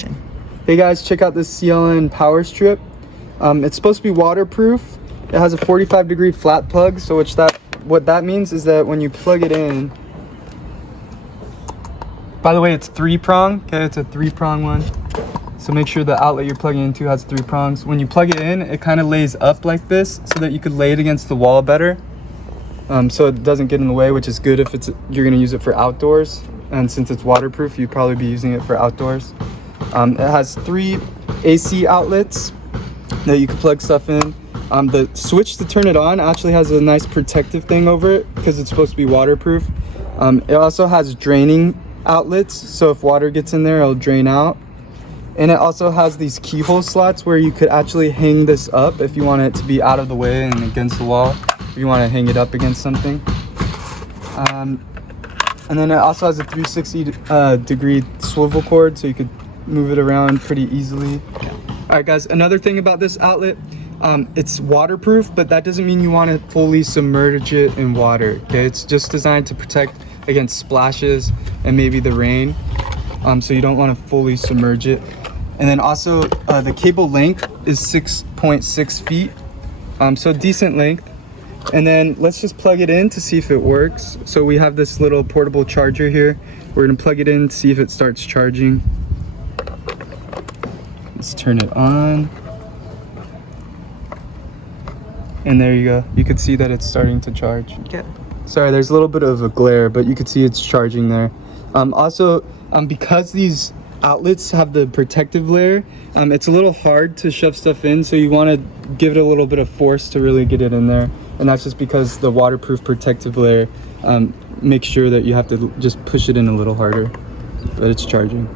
protection. Hey guys, check out this CLN power strip. It's supposed to be waterproof. It has a 45-degree flat plug, so what that means is that when you plug it in, by the way, it's 3-prong. Okay, it's a 3-prong one. So make sure the outlet you're plugging into has 3 prongs. When you plug it in, it kind of lays up like this so that you could lay it against the wall better. So it doesn't get in the way, which is good if you're gonna use it for outdoors. And since it's waterproof, you'd probably be using it for outdoors. It has 3 AC outlets that you can plug stuff in. The switch to turn it on actually has a nice protective thing over it because it's supposed to be waterproof. It also has draining outlets, so if water gets in there, it'll drain out. And it also has these keyhole slots where you could actually hang this up if you want it to be out of the way and against the wall, if you want to hang it up against something. And then it also has a 360 degree swivel cord, so you could move it around pretty easily. All right guys, another thing about this outlet, it's waterproof, but that doesn't mean you want to fully submerge it in water. Okay, it's just designed to protect against splashes and maybe the rain, so you don't want to fully submerge it. And then also the cable length is 6.6 feet, so decent length. And then let's just plug it in to see if it works. So we have this little portable charger here. We're gonna plug it in to see if it starts charging. Let's turn it on. And there you go. You can see that it's starting to charge. Good. Sorry, there's a little bit of a glare, but you can see it's charging there. Also, because these outlets have the protective layer, it's a little hard to shove stuff in, so you want to give it a little bit of force to really get it in there. And that's just because the waterproof protective layer makes sure that you have to just push it in a little harder. But it's charging.